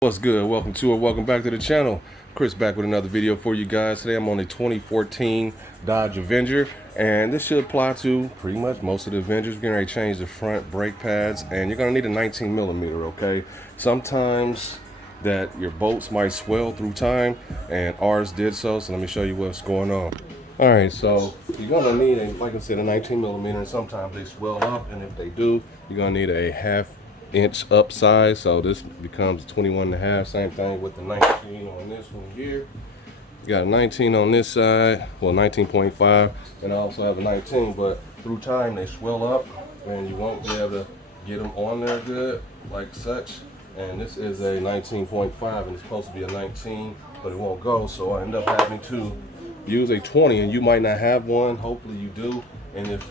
What's good? Welcome to or welcome back to the channel. Chris back with another video for you guys. Today I'm on the 2014 Dodge Avenger, and this should apply to pretty much most of the Avengers. We're getting ready to change the front brake pads, and you're gonna need a 19 millimeter. Okay, sometimes that your bolts might swell through time, and ours did so let me show you what's going on. All right, so you're gonna need like I said, a 19 millimeter, and sometimes they swell up, and if they do, you're gonna need a half-inch up size. So this becomes 21 and a half. Same thing with the 19 on this one here. You got a 19 on this side, well 19.5, and I also have a 19, but through time they swell up, and you won't be able to get them on there good like such. And this is a 19.5, and it's supposed to be a 19, but it won't go, so I end up having to use a 20, and you might not have one. Hopefully you do, and if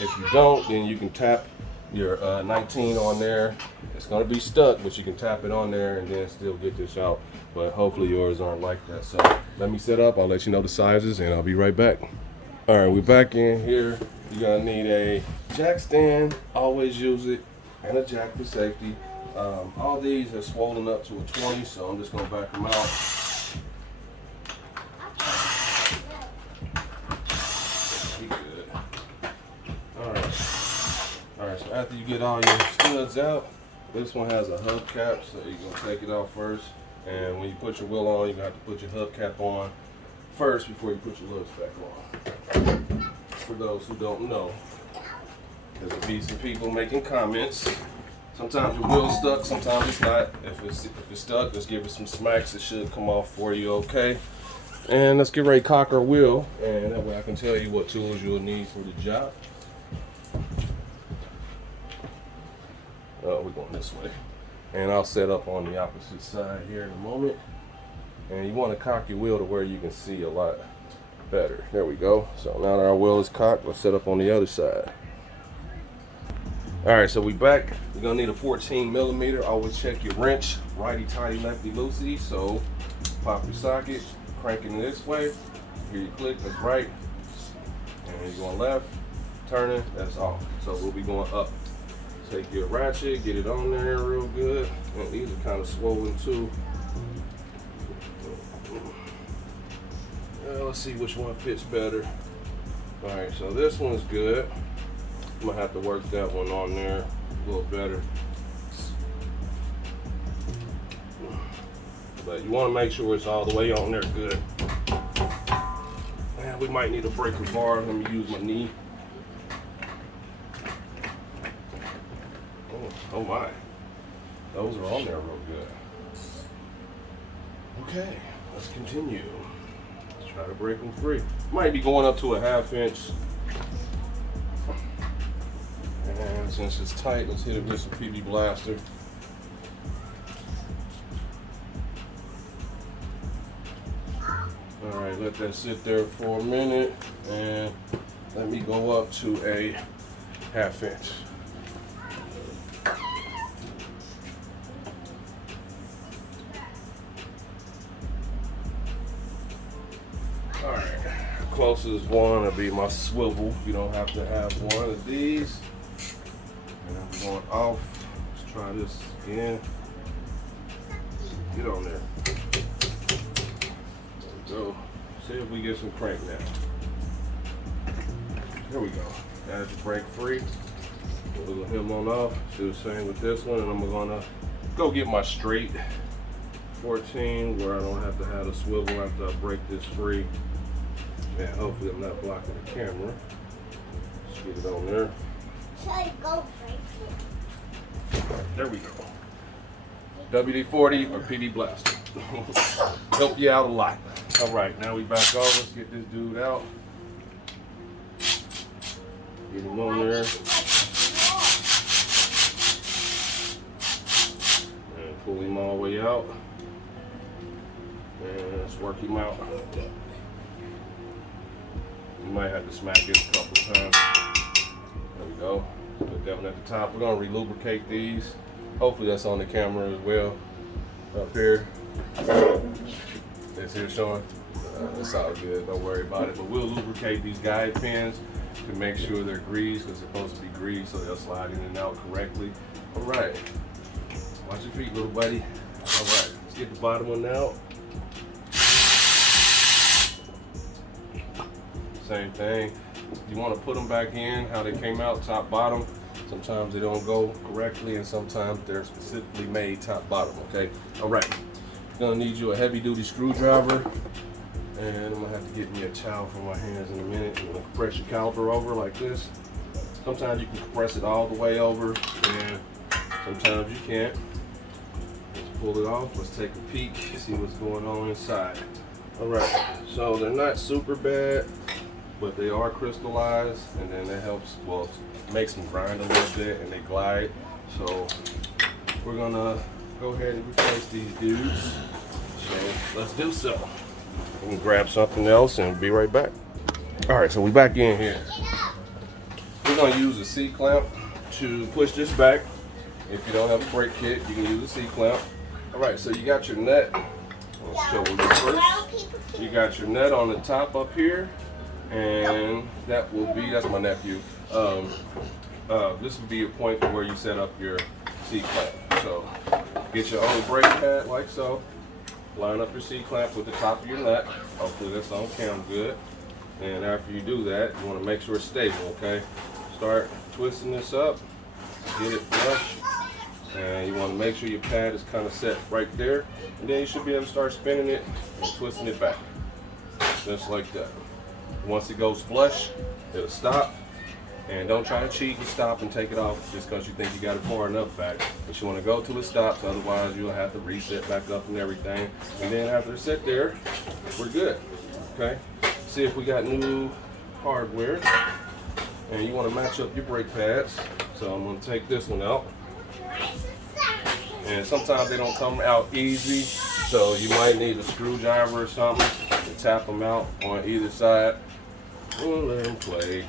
you don't, then you can tap your 19 on there. It's going to be stuck, but you can tap it on there and then still get this out. But hopefully yours aren't like that. So let me set up, I'll let you know the sizes, and I'll be right back. All right, we're back in here. You're gonna need a jack stand, always use it, and a jack for safety. All these are swollen up to a 20, so I'm just gonna back them out. Alright, so after you get all your studs out, this one has a hubcap, so you're going to take it out first. And when you put your wheel on, you're going to have to put your hubcap on first before you put your lugs back on. For those who don't know, there'll be some people making comments. Sometimes your wheel's stuck, sometimes it's not. If it's stuck, just give it some smacks. It should come off for you, okay? And let's get ready to cock our wheel, and that way I can tell you what tools you'll need for the job. We're going this way, and I'll set up on the opposite side here in a moment. And you want to cock your wheel to where you can see a lot better. There we go. So now that our wheel is cocked, let's set up on the other side. All right, so we back. You're gonna need a 14 millimeter. Always check your wrench, righty tighty, lefty loosey. So pop your socket, crank it in this way. Here you click, that's right, and you're going left, turning, that's off. So we'll be going up. Take your ratchet, get it on there real good. And these are kind of swollen too. Let's see which one fits better. All right, so this one's good. I'm gonna have to work that one on there a little better. But you wanna make sure it's all the way on there good. Man, we might need a breaker bar. Let me use my knee. Oh my, those are on there real good. Okay, let's continue. Let's try to break them free. Might be going up to a ½ inch. And since it's tight, let's hit it with some PB Blaster. All right, let that sit there for a minute, and let me go up to a ½ inch. Alright, closest one will be my swivel. You don't have to have one of these. And I'm going off. Let's try this again. Get on there. There we go. See if we get some crank now. There we go. Got the brake free. We'll hit them on off. Do the same with this one, and I'm gonna go get my straight 14 where I don't have to have a swivel after I break this free. And hopefully I'm not blocking the camera. Just get it on there. There we go. WD-40 or PD Blaster. Help you out a lot. All right, now we back on. Let's get this dude out. Get him on there. And pull him all the way out. And let's work him out. You might have to smack it a couple times. There we go. Put that one at the top. We're gonna re-lubricate these. Hopefully that's on the camera as well. Up here. It's here showing. It's all good. Don't worry about it. But we'll lubricate these guide pins to make sure they're greased, because they're supposed to be greased so they'll slide in and out correctly. All right. Watch your feet, little buddy. All right, let's get the bottom one out. Same thing. You want to put them back in how they came out, top, bottom. Sometimes they don't go correctly, and sometimes they're specifically made top, bottom, okay? All right, gonna need you a heavy duty screwdriver, and I'm gonna have to get me a towel for my hands in a minute. You're gonna compress your caliper over like this. Sometimes you can compress it all the way over, and sometimes you can't. Let's pull it off. Let's take a peek, see what's going on inside. All right, so they're not super bad, but they are crystallized, and then that helps, well, makes them grind a little bit and they glide. So we're gonna go ahead and replace these dudes. So let's do so. We can grab something else and be right back. All right, so we back in here. We're gonna use a C-clamp to push this back. If you don't have a brake kit, you can use a C-clamp. All right, so you got your nut. I'll show you first. You got your nut on the top up here, and that will be, that's my nephew. This will be your point for where you set up your C-clamp. So get your own brake pad like so. Line up your C-clamp with the top of your nut. Hopefully that's on cam good. And after you do that, you want to make sure it's stable, okay? Start twisting this up, get it flush. And you want to make sure your pad is kind of set right there. And then you should be able to start spinning it and twisting it back. Just like that. Once it goes flush, it'll stop. And don't try to cheat and stop and take it off just because you think you got it far enough back. But you want to go till it stops, otherwise you'll have to reset back up and everything. And then after it's set there, we're good. Okay? See if we got new hardware. And you want to match up your brake pads. So I'm going to take this one out. And sometimes they don't come out easy, so you might need a screwdriver or something to tap them out on either side. We'll let them play.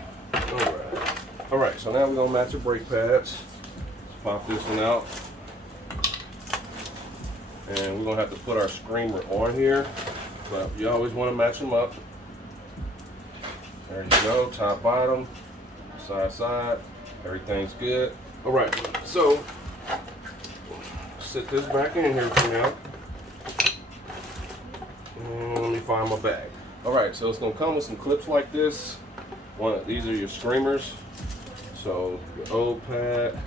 All right, so now we're gonna match the brake pads. Let's pop this one out. And we're gonna have to put our screamer on here, but you always wanna match them up. There you go, top, bottom, side, side, everything's good. All right, so sit this back in here for now. And let me find my bag. All right, so it's gonna come with some clips like this. These are your screamers. So your old pad,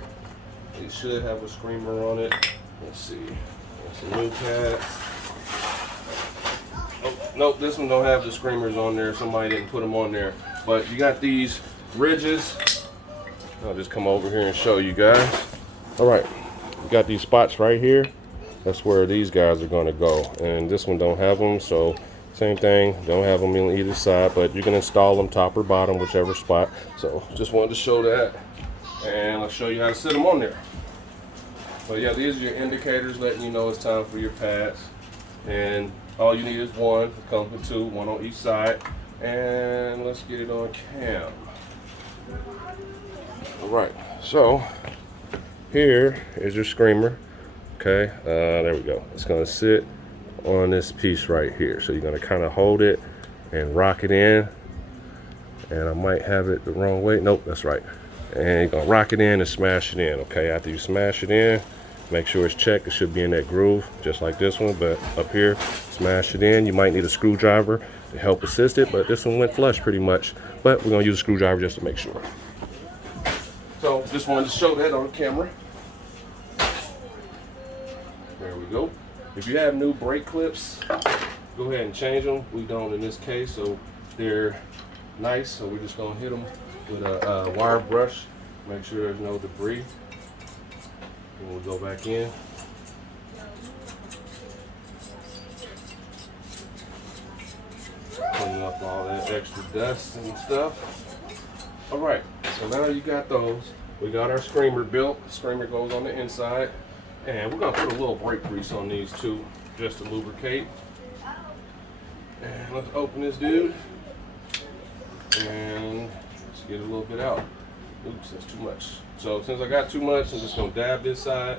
it should have a screamer on it. Let's see, that's a new pad. Oh, nope, this one don't have the screamers on there. Somebody didn't put them on there. But you got these ridges. I'll just come over here and show you guys. All right, you got these spots right here. That's where these guys are gonna go. And this one don't have them, so same thing, don't have them on either side, but you can install them top or bottom, whichever spot. So just wanted to show that, and I'll show you how to set them on there. But yeah, these are your indicators letting you know it's time for your pads. And all you need is one. It comes with two, one on each side. And let's get it on cam. All right, so here is your screamer. Okay, there we go. It's gonna sit on this piece right here. So you're gonna kind of hold it and rock it in. And I might have it the wrong way. Nope, that's right. And you're gonna rock it in and smash it in. Okay, after you smash it in, make sure it's checked. It should be in that groove, just like this one. But up here, smash it in. You might need a screwdriver to help assist it, but this one went flush pretty much. But we're gonna use a screwdriver just to make sure. So just wanted to show that on camera. There we go. If you have new brake clips, go ahead and change them. We don't in this case, so they're nice. So we're just gonna hit them with a wire brush. Make sure there's no debris. And we'll go back in. Clean up all that extra dust and stuff. All right, so now you got those. We got our screamer built. The screamer goes on the inside. And we're gonna put a little brake grease on these too, just to lubricate. And let's open this dude. And let's get a little bit out. Oops, that's too much. So since I got too much, I'm just gonna dab this side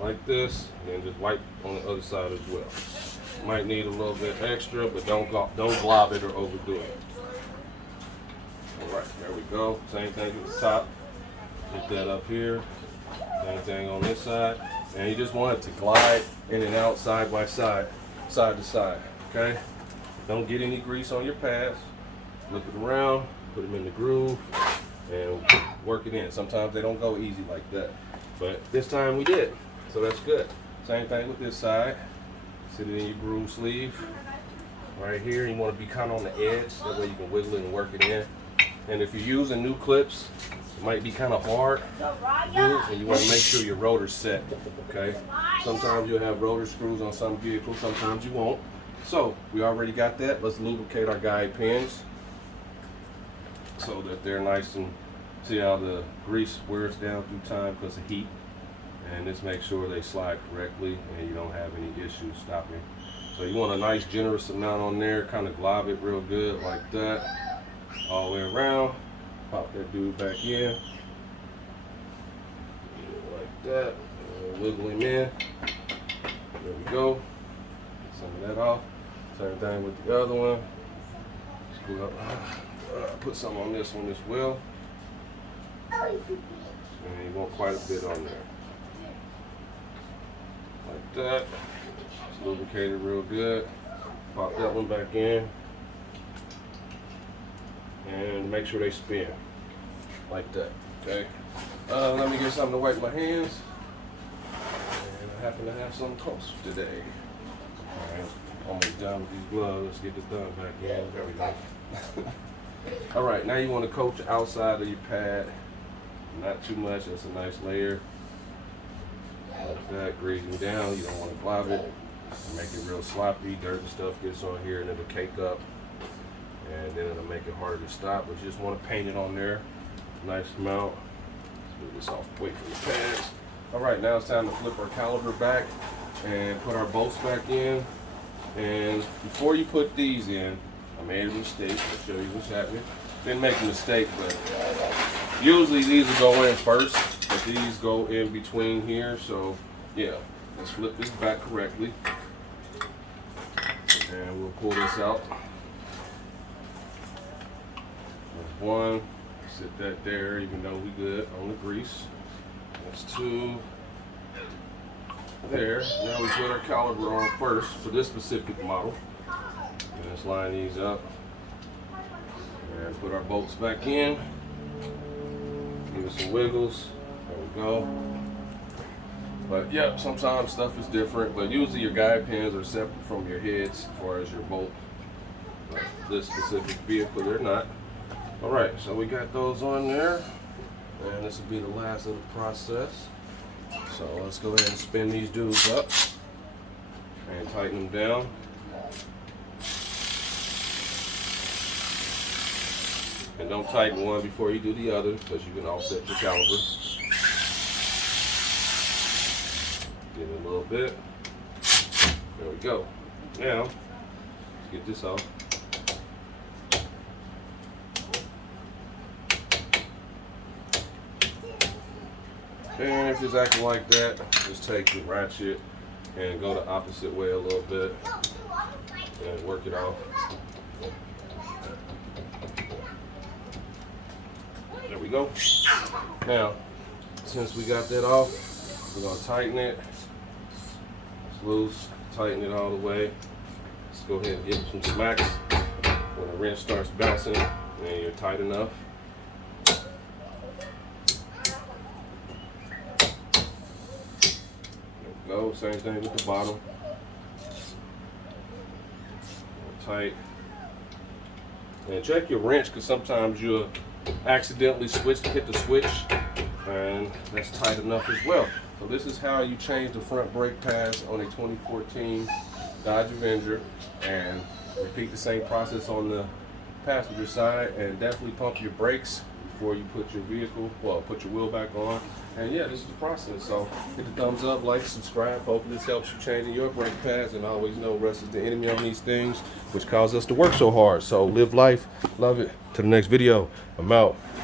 like this, and then just wipe on the other side as well. Might need a little bit extra, but don't glob it or overdo it. All right, there we go. Same thing at the top. Hit that up here. Same thing on this side. And you just want it to glide in and out, side by side, side to side, okay? Don't get any grease on your pads. Flip it around, put them in the groove, and work it in. Sometimes they don't go easy like that, but this time we did, so that's good. Same thing with this side. Sit it in your groove sleeve. Right here, you want to be kind of on the edge, that way you can wiggle it and work it in. And if you're using new clips, it might be kind of hard to do, and you want to make sure your rotor's set, okay? Sometimes you'll have rotor screws on some vehicles, sometimes you won't. So, we already got that. Let's lubricate our guide pins so that they're nice, and see how the grease wears down through time because of heat. And just make sure they slide correctly and you don't have any issues stopping. So you want a nice generous amount on there, kind of glob it real good like that, all the way around. Pop that dude back in, like that, and wiggle him in. There we go. Get some of that off. Same thing with the other one. Screw up. Put some on this one as well. And you want quite a bit on there. Like that. Just lubricate it real good. Pop that one back in. And make sure they spin. Like that. Okay. Let me get something to wipe my hands. And I happen to have some toast today. Alright. Almost done with these gloves. Let's get this done back in. There we go. Alright, now you want to coat the outside of your pad. Not too much, that's a nice layer. Like that, greasing down. You don't want to glob it. Make it real sloppy. Dirt and stuff gets on here and it'll cake up. And then it'll make it harder to stop. But you just want to paint it on there. Nice amount. Let's move this off away from the pads. Alright, now it's time to flip our caliper back and put our bolts back in. And before you put these in, I made a mistake. I'll show you what's happening. Didn't make a mistake, but usually these will go in first, but these go in between here. So yeah, let's flip this back correctly. And we'll pull this out. That's one. Sit that there, even though we good on the grease. That's two. There. Now we put our caliper on first for this specific model. And let's line these up and put our bolts back in. Give it some wiggles. There we go. But yep, sometimes stuff is different, but usually your guide pins are separate from your heads as far as your bolt. But this specific vehicle, they're not. Alright, so we got those on there. And this will be the last of the process. So let's go ahead and spin these dudes up and tighten them down. And don't tighten one before you do the other because you can offset your caliper. Give it a little bit. There we go. Now, let's get this off. And if it's acting like that, just take the ratchet and go the opposite way a little bit and work it off. There we go. Now, since we got that off, we're going to tighten it. It's loose. Tighten it all the way. Let's go ahead and give it some smacks. When the wrench starts bouncing and you're tight enough. Go, same thing with the bottom. Tight. And check your wrench because sometimes you'll accidentally hit the switch, and that's tight enough as well. So this is how you change the front brake pads on a 2014 Dodge Avenger, and repeat the same process on the passenger side, and definitely pump your brakes before you put your put your wheel back on. And yeah, this is the process. So hit the thumbs up, like, subscribe. Hopefully this helps you changing your brake pads, and always know rest is the enemy on these things, which cause us to work so hard. So live life, love it. To the next video, I'm out.